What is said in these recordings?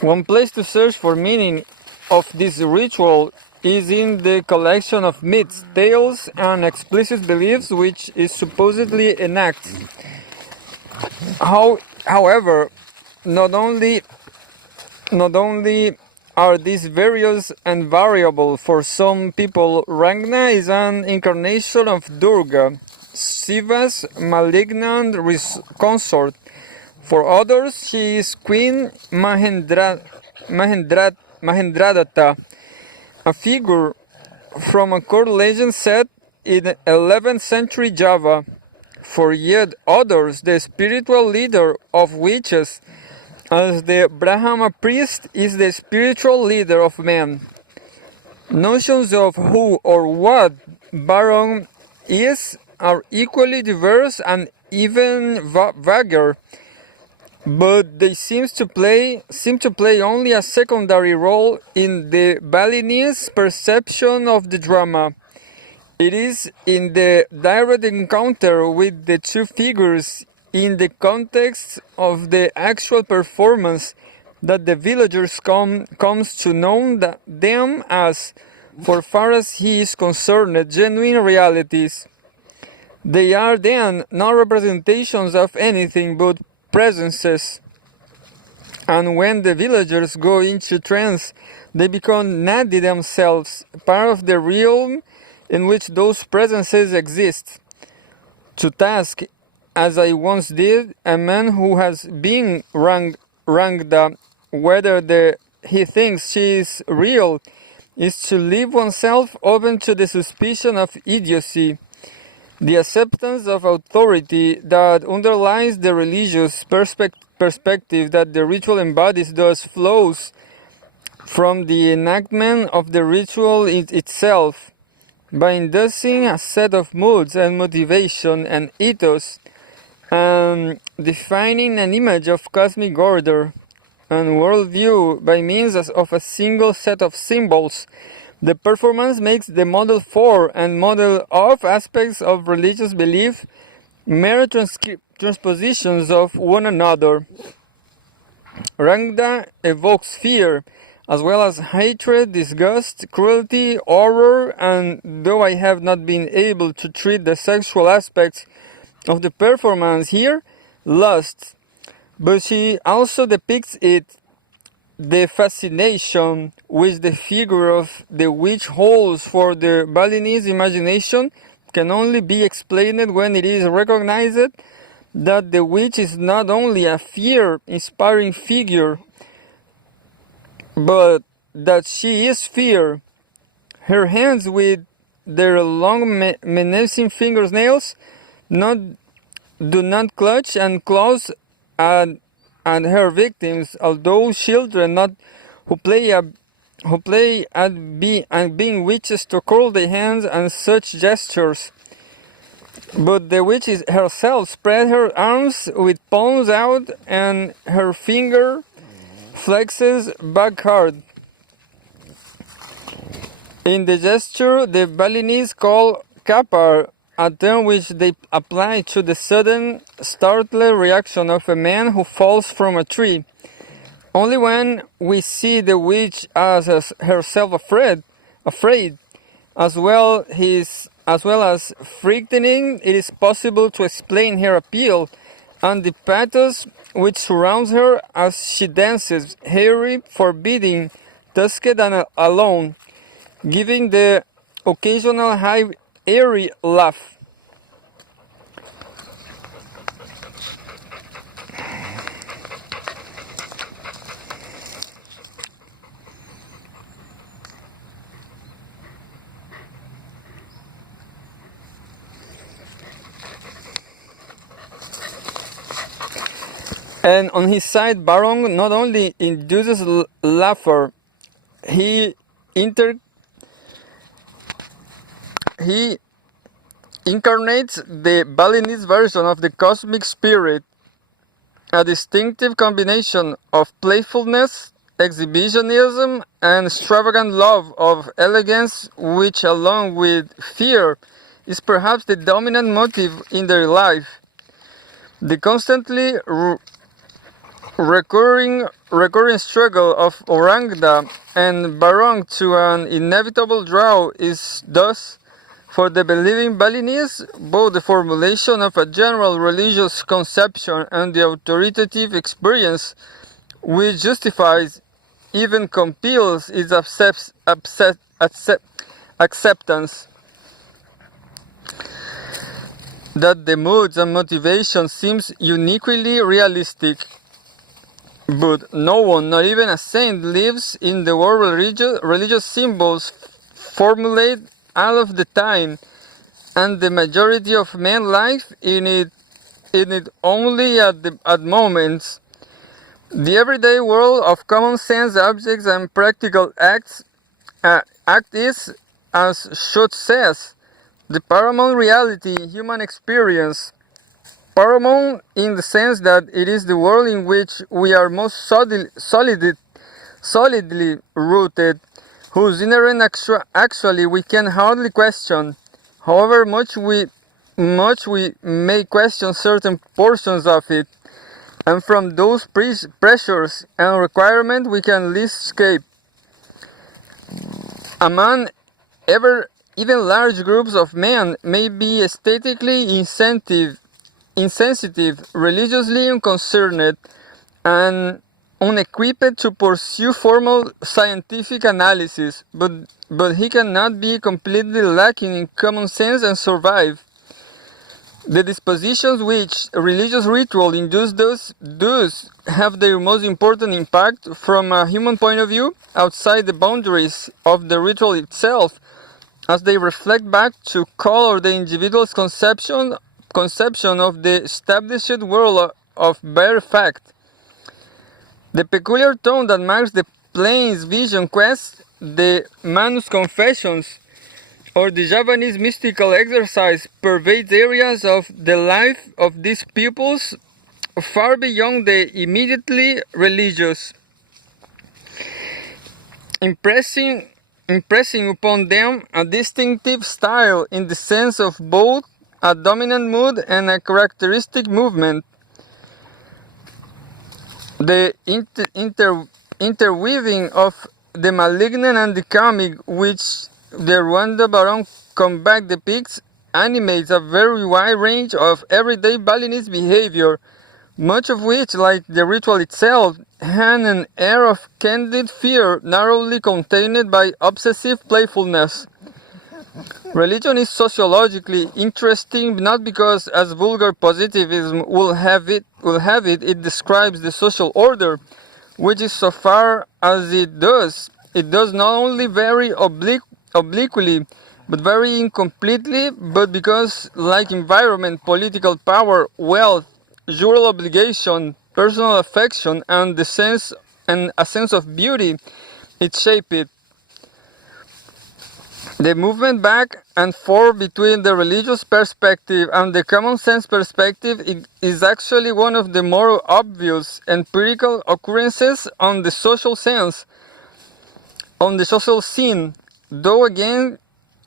One place to search for meaning of this ritual is in the collection of myths, tales, and explicit beliefs which it supposedly enacts. However, not only are these various and variable, for some people Rangna is an incarnation of Durga, Shiva's malignant consort. For others, she is Queen Mahendradatta, a figure from a court legend set in 11th century Java. For yet others, the spiritual leader of witches, as the Brahma priest is the spiritual leader of men. Notions of who or what Barong is are equally diverse and even vaguer, but they seem to play only a secondary role in the Balinese perception of the drama. It is in the direct encounter with the two figures in the context of the actual performance that the villagers comes to know them as, for far as he is concerned, genuine realities. They are then not representations of anything but presences. And when the villagers go into trance, they become Nadi themselves, part of the realm in which those presences exist. To task, as I once did, a man who has been Rangda, whether he thinks she is real, is to leave oneself open to the suspicion of idiocy. The acceptance of authority that underlies the religious perspective that the ritual embodies thus flows from the enactment of the ritual itself, by inducing a set of moods and motivation and ethos, and defining an image of cosmic order and worldview by means of a single set of symbols. The performance makes the model for and model of aspects of religious belief mere transpositions of one another. Rangda evokes fear, as well as hatred, disgust, cruelty, horror, and though I have not been able to treat the sexual aspects of the performance here, lust. But she also depicts the fascination which the figure of the witch holds for the Balinese imagination can only be explained when it is recognized that the witch is not only a fear-inspiring figure, but that she is fear. Her hands, with their long menacing fingernails, do not clutch and claws at her victims, although children who play at being witches to curl their hands and such gestures. But the witch herself spread her arms with palms out and her finger flexes backward. In the gesture, the Balinese call kapar, a term which they apply to the sudden, startled reaction of a man who falls from a tree. Only when we see the witch as herself afraid, as well as frightening, it is possible to explain her appeal and the pathos which surrounds her as she dances, hairy, forbidding, tusked and alone, giving the occasional high, airy laugh. And on his side, Barong not only induces laughter, he incarnates the Balinese version of the cosmic spirit, a distinctive combination of playfulness, exhibitionism, and extravagant love of elegance, which, along with fear, is perhaps the dominant motive in their life. The constantly recurring struggle of Orangda and Barong to an inevitable draw is thus, for the believing Balinese, both the formulation of a general religious conception and the authoritative experience which justifies, even compels its acceptance. That the moods and motivation seems uniquely realistic. But no one, not even a saint, lives in the world religious symbols formulate all of the time, and the majority of men live in it only at moments. The everyday world of common sense objects and practical acts act is, as Schott says, the paramount reality in human experience. Paramount in the sense that it is the world in which we are most solidly rooted, whose inherent actually we can hardly question, however much we may question certain portions of it, and from those pressures and requirements we can least escape. Among even large groups of men may be aesthetically insensitive, religiously unconcerned, and unequipped to pursue formal scientific analysis, but he cannot be completely lacking in common sense and survive. The dispositions which religious ritual induce thus have their most important impact from a human point of view outside the boundaries of the ritual itself, as they reflect back to color the individual's conception of the established world of bare fact. The peculiar tone that marks the Plains Vision Quest, the Manus Confessions, or the Javanese mystical exercise pervades areas of the life of these peoples far beyond the immediately religious, impressing upon them a distinctive style in the sense of both a dominant mood and a characteristic movement. The interweaving of the malignant and the comic, which the Rwanda Barong comeback depicts, animates a very wide range of everyday Balinese behavior, much of which, like the ritual itself, had an air of candid fear narrowly contained by obsessive playfulness. Religion is sociologically interesting not because, as vulgar positivism will have it, it describes the social order, which is so far as it does not only very obliquely, but very incompletely, but because, like environment, political power, wealth, jural obligation, personal affection, and a sense of beauty, it shaped it. The movement back and forth between the religious perspective and the common sense perspective is actually one of the more obvious empirical occurrences on the social scene, though again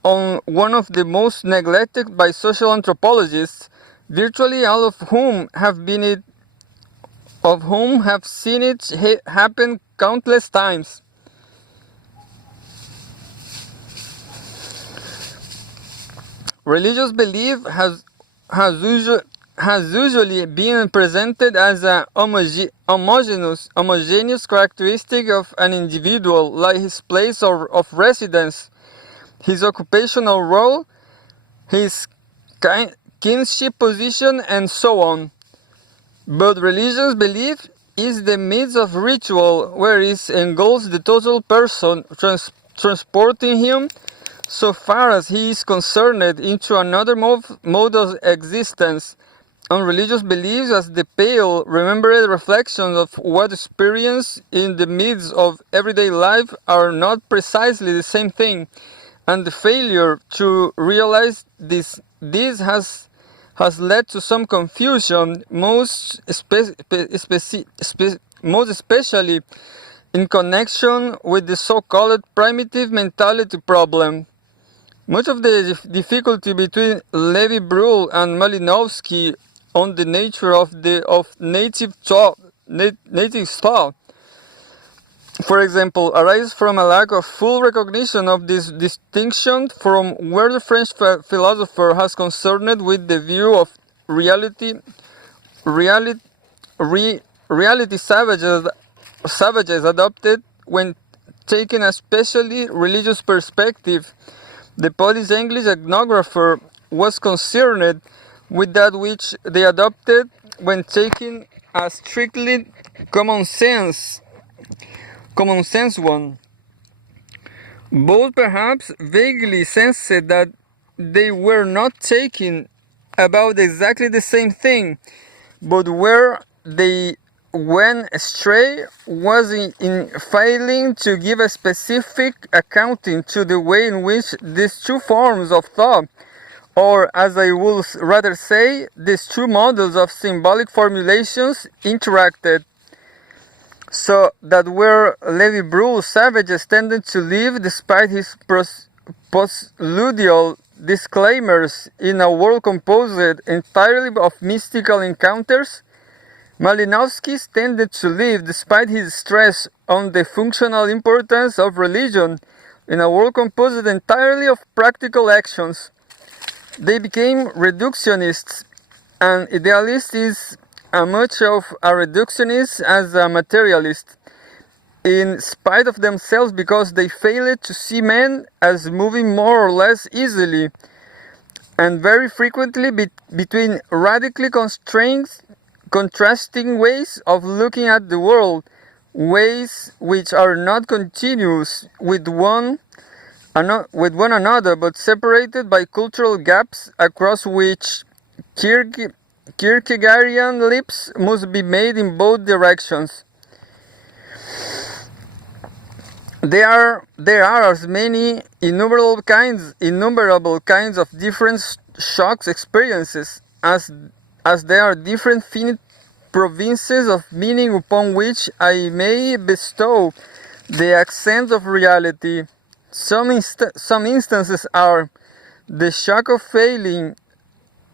on one of the most neglected by social anthropologists, virtually all of whom have seen it happen countless times. Religious belief has usually been presented as a homogeneous characteristic of an individual, like his place of residence, his occupational role, his kinship position, and so on. But religious belief is the midst of ritual, where it engulfs the total person, transporting him, so far as he is concerned, into another mode of existence, and religious beliefs as the pale, remembered reflections of what experience in the midst of everyday life are not precisely the same thing, and the failure to realize this has led to some confusion, most especially in connection with the so-called primitive mentality problem. Much of the difficulty between Levi-Bruhl and Malinowski on the nature of native native thought, for example, arises from a lack of full recognition of this distinction from where the French philosopher has concerned with the view of reality savages adopted when taking a specially religious perspective. The Polish English ethnographer was concerned with that which they adopted when taking a strictly common sense one. Both perhaps vaguely sensed that they were not taking about exactly the same thing, but where they went astray was in failing to give a specific accounting to the way in which these two forms of thought, or as I would rather say, these two models of symbolic formulations interacted. So that where Levi-Bruhl's savages tended to live despite his postludial disclaimers in a world composed entirely of mystical encounters, Malinowski's tended to live despite his stress on the functional importance of religion in a world composed entirely of practical actions. They became reductionists. An idealist is as much of a reductionist as a materialist, in spite of themselves, because they failed to see men as moving more or less easily, and very frequently between radically contrasting ways of looking at the world, ways which are not continuous with one another, but separated by cultural gaps across which Kierkegaardian leaps must be made in both directions. There are as many innumerable kinds of different shocks experiences as there are different finite provinces of meaning upon which I may bestow the accent of reality. Some instances are the shock of failing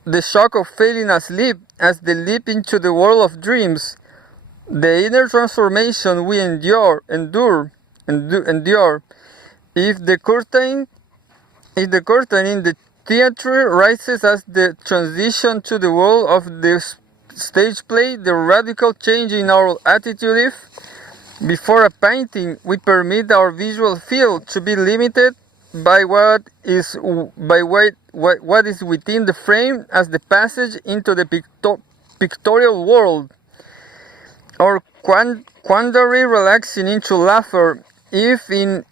asleep, as the leap into the world of dreams, the inner transformation we endure. If the curtain in the theatre rises as the transition to the world of the stage play, the radical change in our attitude. If before a painting we permit our visual field to be limited by what is within the frame as the passage into the pictorial world, or quandary relaxing into laughter, if in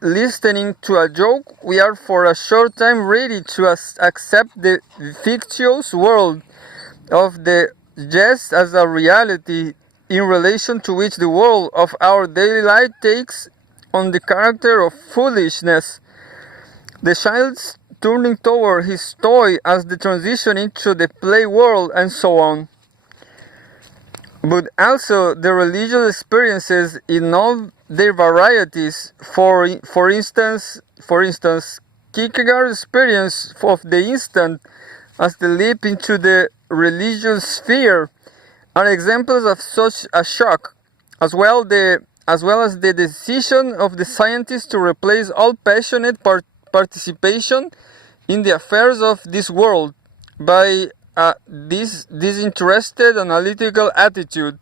listening to a joke we are for a short time ready to accept the fictitious world of the jest as a reality, in relation to which the world of our daily life takes on the character of foolishness, the child's turning toward his toy as the transition into the play world, and so on. But also the religious experiences in all their varieties. For instance, Kierkegaard's experience of the instant as the leap into the religious sphere are examples of such a shock, as well as the decision of the scientist to replace all passionate participation in the affairs of this world by this disinterested analytical attitude.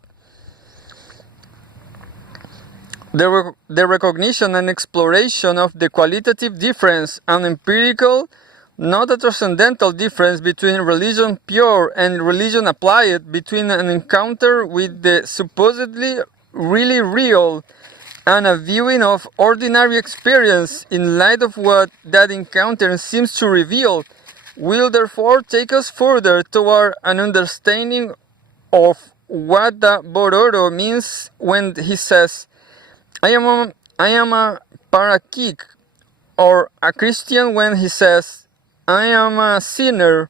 The recognition and exploration of the qualitative difference, an empirical, not a transcendental difference between religion pure and religion applied, between an encounter with the supposedly really real and a viewing of ordinary experience in light of what that encounter seems to reveal, will therefore take us further toward an understanding of what the Bororo means when he says, I am a parakeet, or a Christian when he says, I am a sinner,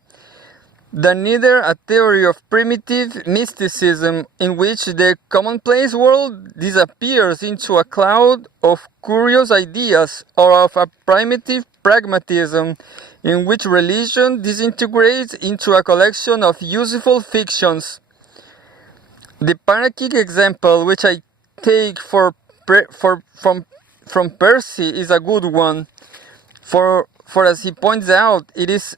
that neither a theory of primitive mysticism in which the commonplace world disappears into a cloud of curious ideas, or of a primitive pragmatism in which religion disintegrates into a collection of useful fictions. The Parakeet example, which I take from Percy, is a good one. For as he points out, it is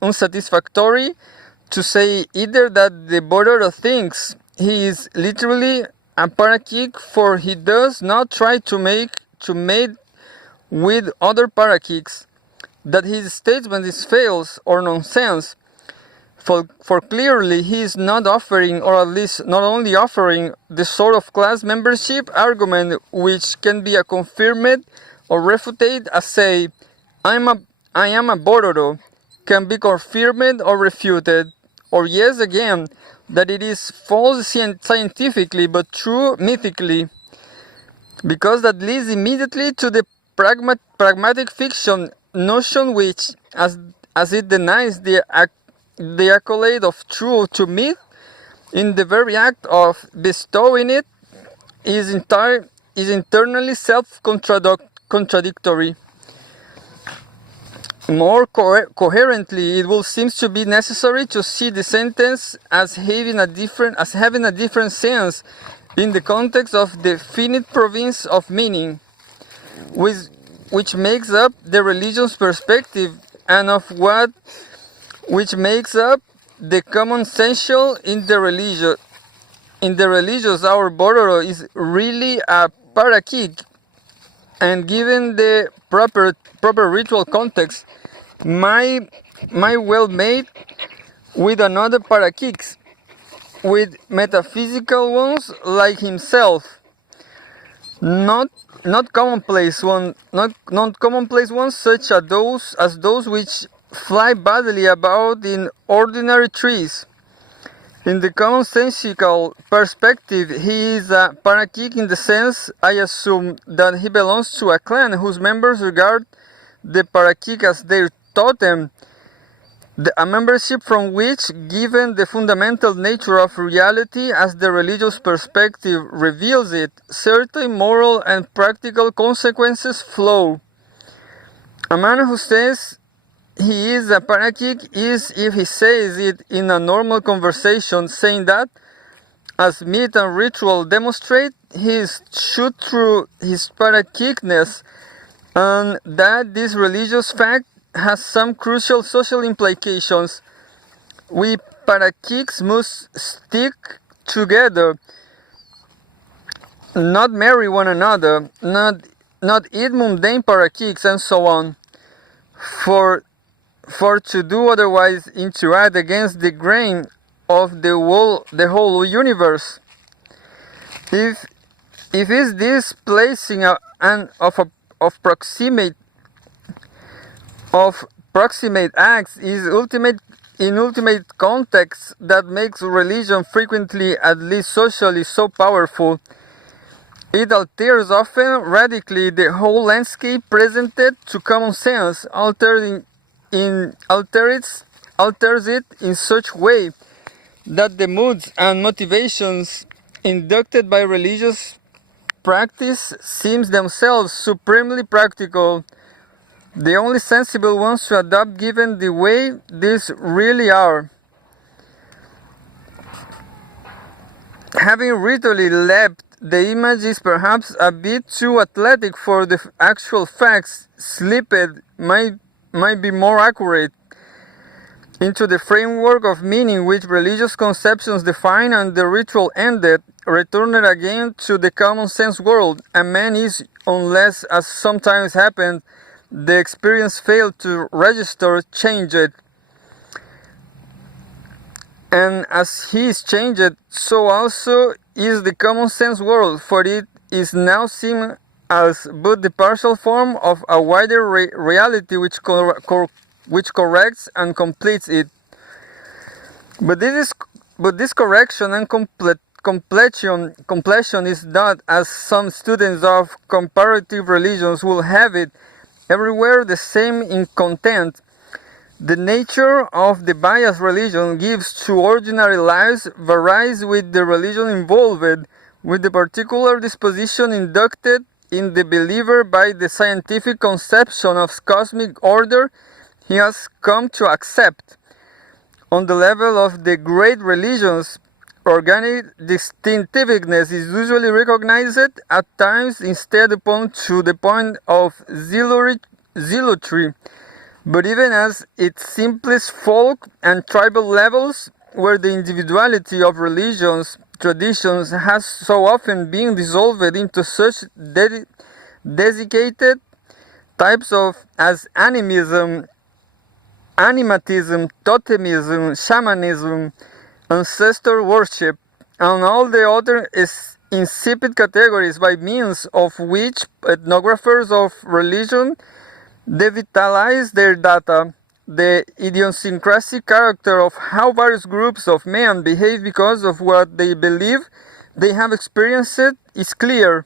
unsatisfactory to say either that the Bororo thinks he is literally a parakeet, for he does not try to mate with other parakeets, that his statement is false or nonsense, for clearly he is not offering, or at least not only offering, the sort of class membership argument which can be confirmed or refuted, as say, I am a Bororo, can be confirmed or refuted, or yes again, that it is false scientifically but true mythically, because that leads immediately to the pragmatic fiction notion, which, as it denies the accolade of truth to myth, in the very act of bestowing it, is internally self-contradictory. More coherently, it will seem to be necessary to see the sentence as having a different sense in the context of the finite province of meaning, which makes up the religion's perspective, and of which makes up the common essential in the religious. In the religious, our Bororo is really a parakeet, and given the proper ritual context, my well mate with another parakeet, with metaphysical ones like himself, not commonplace ones, such as those which fly badly about in ordinary trees. In the commonsensical perspective, he is a parakeet in the sense, I assume, that he belongs to a clan whose members regard the parakeet as their totem, a membership from which, given the fundamental nature of reality as the religious perspective reveals it, certain moral and practical consequences flow. A man who says he is a parakeet is, if he says it in a normal conversation, saying that, as myth and ritual demonstrate, he is true through his parakeetness, and that this religious fact has some crucial social implications. We parakeets must stick together, not marry one another, not eat mundane parakeets, and so on. For to do otherwise is to act against the grain of the whole universe. If is this placing of proximate acts is ultimate context that makes religion frequently, at least socially, so powerful. It alters often radically the whole landscape presented to common sense, alters it in such way that the moods and motivations induced by religious practice seems themselves supremely practical, the only sensible ones to adopt given the way these really are. Having ritually leapt, the image is perhaps a bit too athletic for the actual facts. Slipped might be more accurate. Into the framework of meaning which religious conceptions define, and the ritual ended, returned again to the common sense world, a man is, unless, as sometimes happened, the experience failed to register, changed. And as he is changed, so also is the common sense world, for it is now seen as but the partial form of a wider reality which corrects and completes it. But this correction and completion is not, as some students of comparative religions will have it, everywhere the same in content. The nature of the biased religion gives to ordinary lives varies with the religion involved, with the particular disposition inducted in the believer by the scientific conception of cosmic order he has come to accept. On the level of the great religions, organic distinctiveness is usually recognized, at times instead upon to the point of zealotry, but even as its simplest folk and tribal levels, where the individuality of religions, traditions has so often been dissolved into such designated types of as animism, animatism, totemism, shamanism, ancestor worship, and all the other insipid categories by means of which ethnographers of religion devitalize their data. The idiosyncratic character of how various groups of men behave because of what they believe they have experienced is clear.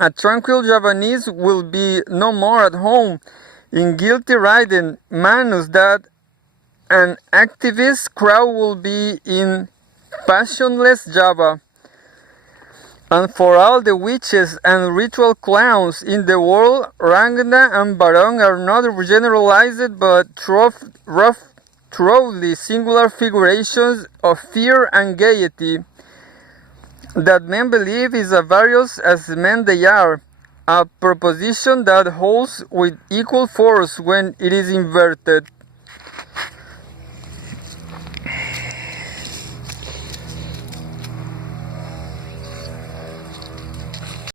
A tranquil Javanese will be no more at home in guilty riding manus that an activist crowd will be in passionless Java. And for all the witches and ritual clowns in the world, Rangda and Barong are not generalized but truly singular figurations of fear and gaiety. That men believe is as various as men they are, a proposition that holds with equal force when it is inverted.